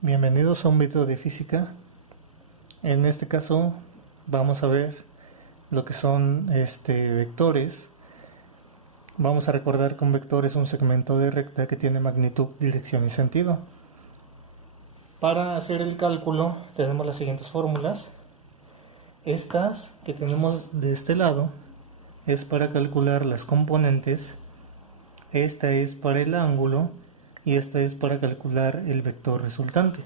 Bienvenidos a un video de física. En este caso vamos a ver lo que son vectores. Vamos a recordar que un vector es un segmento de recta que tiene magnitud, dirección y sentido. Para hacer el cálculo tenemos las siguientes fórmulas. Estas que tenemos de este lado es para calcular las componentes. Esta es para el ángulo y esta es para calcular el vector resultante.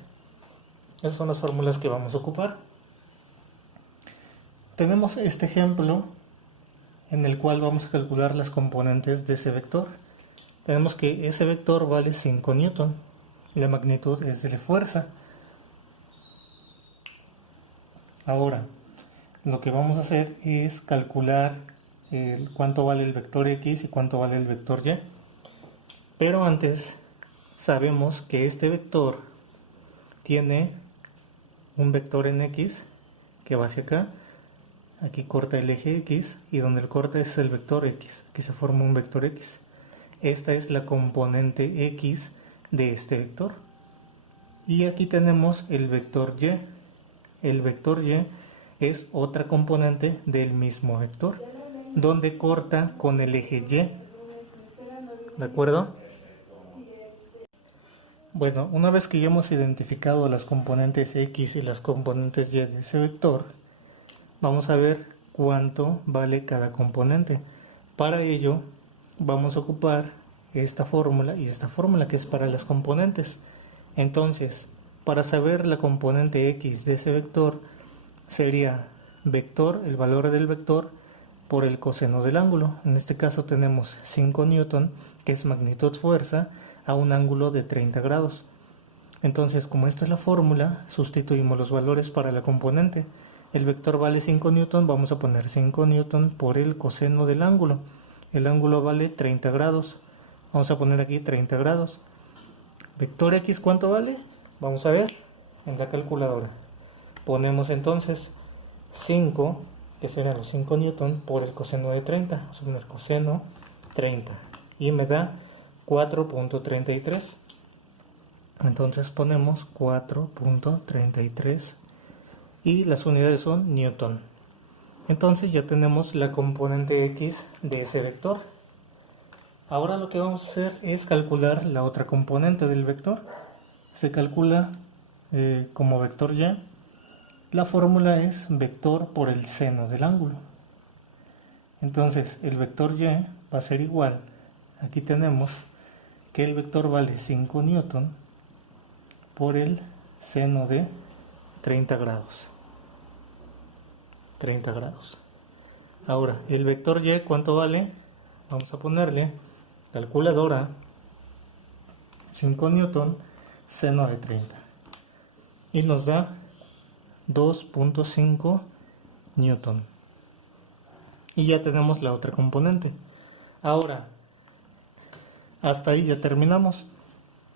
Esas son las fórmulas que vamos a ocupar. Tenemos este ejemplo en el cual vamos a calcular las componentes de ese vector. Tenemos que ese vector vale 5 newton y la magnitud es de la fuerza. Ahora, lo que vamos a hacer es calcular cuánto vale el vector x y cuánto vale el vector y. Pero antes sabemos que este vector tiene un vector en x que va hacia acá. Aquí corta el eje x y donde el corte es el vector x. Aquí se forma un vector x. Esta es la componente x de este vector. Y aquí tenemos el vector y. El vector y es otra componente del mismo vector, donde corta con el eje y. ¿De acuerdo? Bueno, una vez que ya hemos identificado las componentes x y las componentes y de ese vector, vamos a ver cuánto vale cada componente. Para ello vamos a ocupar esta fórmula y esta fórmula que es para las componentes. Entonces, para saber la componente x de ese vector sería vector, el valor del vector, por el coseno del ángulo. En este caso tenemos 5 newton, que es magnitud fuerza, a un ángulo de 30 grados. Entonces, como esta es la fórmula, sustituimos los valores para la componente. El vector vale 5 newton, vamos a poner 5 newton por el coseno del ángulo. El ángulo vale 30 grados. Vamos a poner aquí 30 grados. Vector x, ¿cuánto vale? Vamos a ver en la calculadora. Ponemos entonces 5, que serían los 5 newton, por el coseno de 30. Vamos a poner coseno 30. Y me da 4.33. Entonces ponemos 4.33 y las unidades son newton. Entonces ya tenemos la componente x de ese vector. Ahora lo que vamos a hacer es calcular la otra componente del vector. Se calcula como vector y. La fórmula es vector por el seno del ángulo. Entonces el vector y va a ser igual. Aquí tenemos que el vector vale 5 newton por el seno de 30 grados. 30 grados. Ahora, el vector y, ¿cuánto vale? Vamos a ponerle calculadora 5 newton seno de 30. Y nos da 2.5 newton. Y ya tenemos la otra componente. Ahora, hasta ahí ya terminamos.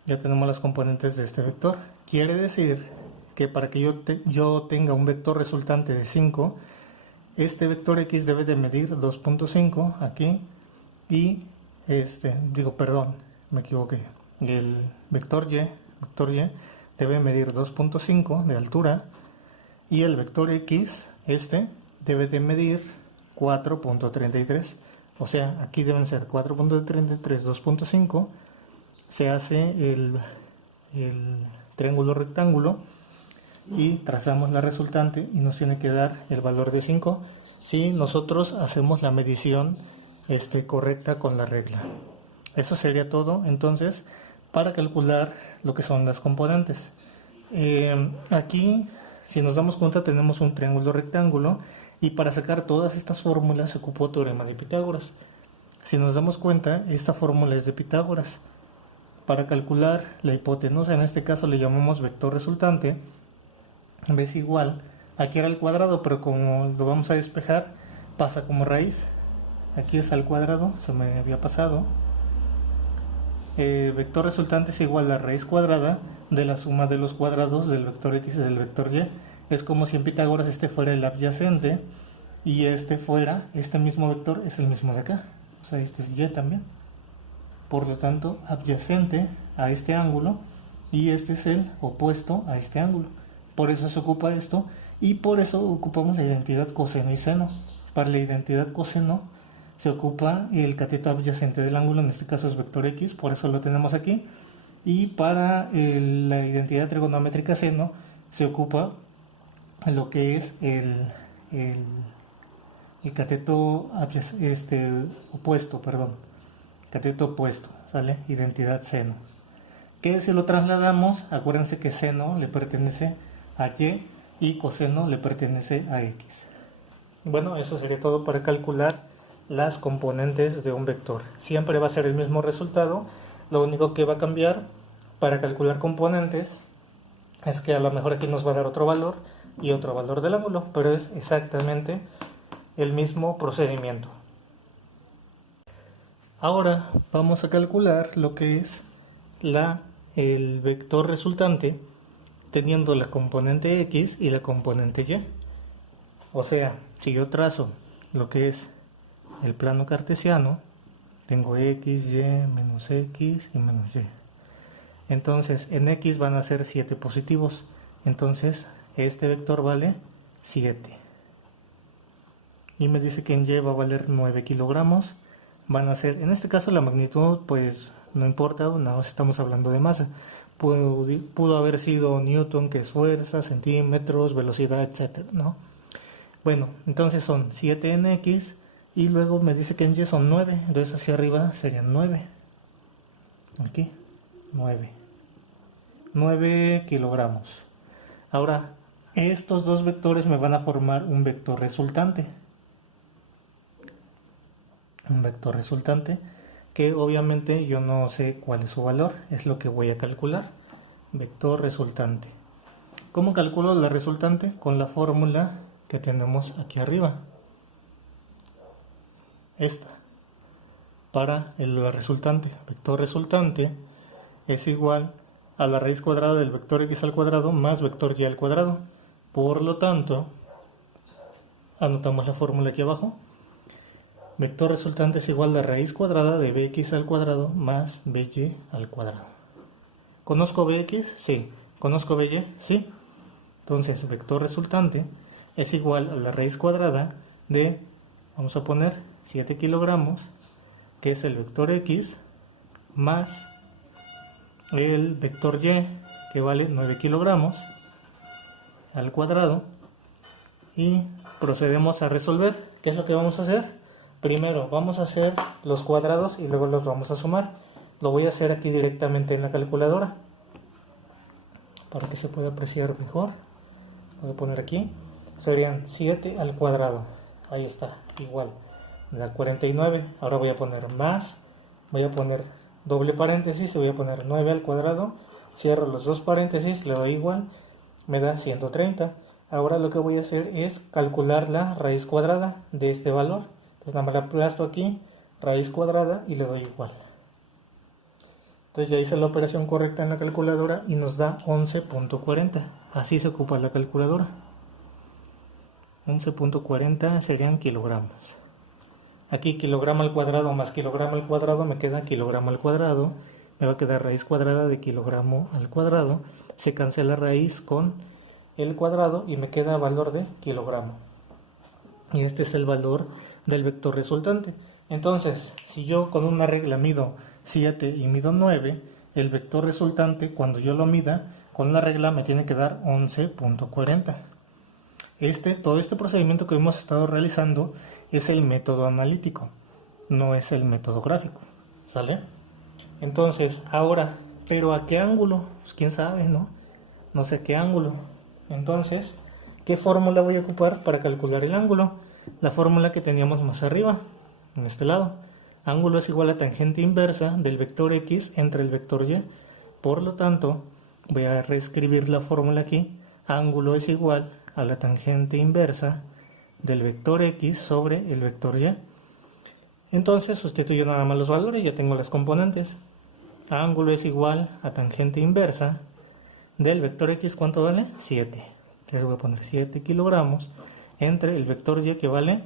Ya tenemos las componentes de este vector. Quiere decir que para que yo tenga un vector resultante de 5, este vector x debe de medir 2.5 aquí y me equivoqué. El vector y debe medir 2.5 de altura y el vector x debe de medir 4.33. O sea, aquí deben ser 4.33, 2.5. Se hace el triángulo rectángulo y trazamos la resultante y nos tiene que dar el valor de 5 si nosotros hacemos la medición correcta con la regla. Eso sería todo entonces para calcular lo que son las componentes. Aquí, si nos damos cuenta, tenemos un triángulo rectángulo y para sacar todas estas fórmulas se ocupó teorema de Pitágoras. Si nos damos cuenta, esta fórmula es de Pitágoras. Para calcular la hipotenusa, en este caso le llamamos vector resultante, es igual, aquí era al cuadrado, pero como lo vamos a despejar, pasa como raíz. Aquí es al cuadrado, se me había pasado. Vector resultante es igual a la raíz cuadrada de la suma de los cuadrados del vector x y del vector y. Es como si en Pitágoras este fuera el adyacente y este mismo vector es el mismo de acá. O sea, este es y también. Por lo tanto, adyacente a este ángulo y este es el opuesto a este ángulo. Por eso se ocupa esto y por eso ocupamos la identidad coseno y seno. Para la identidad coseno se ocupa el cateto adyacente del ángulo, en este caso es vector x, por eso lo tenemos aquí. Y para la identidad trigonométrica seno se ocupa lo que es el cateto opuesto, cateto opuesto, ¿sale? Identidad seno. Que si lo trasladamos, acuérdense que seno le pertenece a y y coseno le pertenece a x. Bueno, eso sería todo para calcular las componentes de un vector. Siempre va a ser el mismo resultado, lo único que va a cambiar para calcular componentes es que a lo mejor aquí nos va a dar otro valor y otro valor del ángulo, pero es exactamente el mismo procedimiento. Ahora vamos a calcular lo que es el vector resultante teniendo la componente x y la componente y. O sea, si yo trazo lo que es el plano cartesiano, tengo x, y, menos x y menos y. Entonces en x van a ser 7 positivos, entonces este vector vale 7. Y me dice que en y va a valer 9 kilogramos. Van a ser, en este caso la magnitud pues no importa, no estamos hablando de masa. Pudo haber sido newton, que es fuerza, centímetros, velocidad, etcétera, ¿no? Bueno, entonces son 7 en x y luego me dice que en y son 9, entonces hacia arriba serían 9. Aquí, 9 kilogramos. Ahora, estos dos vectores me van a formar un vector resultante. Un vector resultante que obviamente yo no sé cuál es su valor, es lo que voy a calcular. Vector resultante. ¿Cómo calculo la resultante? Con la fórmula que tenemos aquí arriba. Esta. Para la resultante. Vector resultante es igual a la raíz cuadrada del vector x al cuadrado más vector y al cuadrado. Por lo tanto, anotamos la fórmula aquí abajo. Vector resultante es igual a la raíz cuadrada de bx al cuadrado más by al cuadrado. ¿Conozco bx? Sí. ¿Conozco by? Sí. Entonces, vector resultante es igual a la raíz cuadrada de, vamos a poner, 7 kilogramos, que es el vector x, más el vector y, que vale 9 kilogramos, al cuadrado. Y procedemos a resolver. ¿Qué es lo que vamos a hacer? Primero vamos a hacer los cuadrados y luego los vamos a sumar. Lo voy a hacer aquí directamente en la calculadora para que se pueda apreciar mejor. Voy a poner aquí, serían 7 al cuadrado, ahí está, igual, da 49. Ahora voy a poner más, voy a poner doble paréntesis y voy a poner 9 al cuadrado, cierro los dos paréntesis, le doy igual, me da 130. Ahora lo que voy a hacer es calcular la raíz cuadrada de este valor. Entonces nada más la aplasto aquí, raíz cuadrada, y le doy igual. Entonces ya hice la operación correcta en la calculadora y nos da 11.40. Así se ocupa la calculadora. 11.40 serían kilogramos. Aquí kilogramo al cuadrado más kilogramo al cuadrado me queda kilogramo al cuadrado. Me va a quedar raíz cuadrada de kilogramo al cuadrado. Se cancela raíz con el cuadrado y me queda valor de kilogramo. Y este es el valor del vector resultante. Entonces, si yo con una regla mido 7 y mido 9, el vector resultante cuando yo lo mida con la regla me tiene que dar 11.40. Todo este procedimiento que hemos estado realizando es el método analítico, no es el método gráfico, ¿sale? Entonces, ahora, ¿pero a qué ángulo? Pues quién sabe, ¿no? No sé qué ángulo. Entonces, ¿qué fórmula voy a ocupar para calcular el ángulo? La fórmula que teníamos más arriba, en este lado. Ángulo es igual a tangente inversa del vector x entre el vector y. Por lo tanto, voy a reescribir la fórmula aquí. Ángulo es igual a la tangente inversa del vector x sobre el vector y. Entonces sustituyo nada más los valores, ya tengo las componentes. Ángulo es igual a tangente inversa del vector x, ¿cuánto vale? 7. Le voy a poner 7 kilogramos entre el vector y, que vale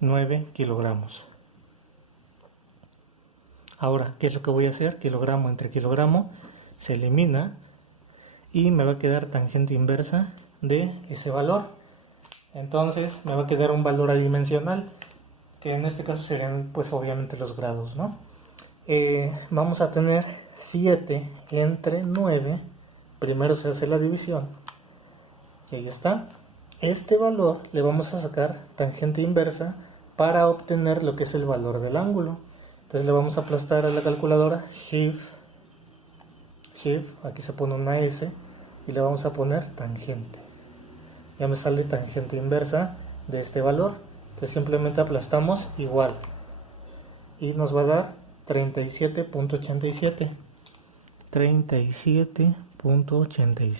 9 kilogramos. Ahora, ¿qué es lo que voy a hacer? Kilogramo entre kilogramo se elimina y me va a quedar tangente inversa de ese valor. Entonces me va a quedar un valor adimensional, que en este caso serían pues obviamente los grados, ¿no? Vamos a tener 7 entre 9, primero se hace la división, y ahí está. Este valor le vamos a sacar tangente inversa para obtener lo que es el valor del ángulo. Entonces le vamos a aplastar a la calculadora Shift, aquí se pone una S, y le vamos a poner tangente. Ya me sale tangente inversa de este valor. Entonces simplemente aplastamos igual y nos va a dar 37.87. 37.87.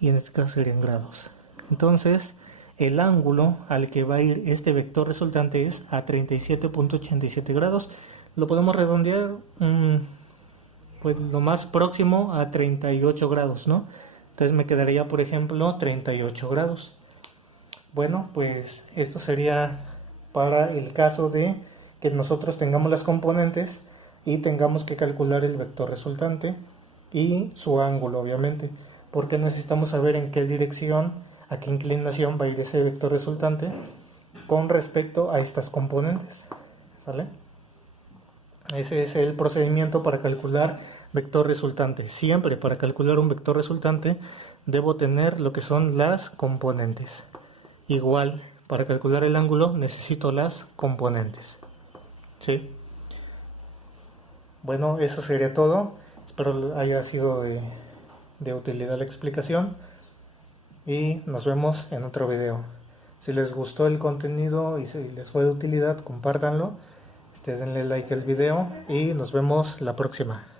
Y en este caso serían grados. Entonces el ángulo al que va a ir este vector resultante es a 37.87 grados. Lo podemos redondear pues lo más próximo a 38 grados, ¿no? Entonces me quedaría, por ejemplo, 38 grados. Bueno, pues esto sería para el caso de que nosotros tengamos las componentes y tengamos que calcular el vector resultante y su ángulo, obviamente, porque necesitamos saber en qué dirección, a qué inclinación va a ir ese vector resultante con respecto a estas componentes, ¿sale? Ese es el procedimiento para calcular vector resultante. Siempre para calcular un vector resultante debo tener lo que son las componentes. Igual, para calcular el ángulo necesito las componentes. ¿Sí? Bueno, eso sería todo. Espero haya sido de utilidad la explicación. Y nos vemos en otro video. Si les gustó el contenido y si les fue de utilidad, compártanlo. Denle like al video y nos vemos la próxima.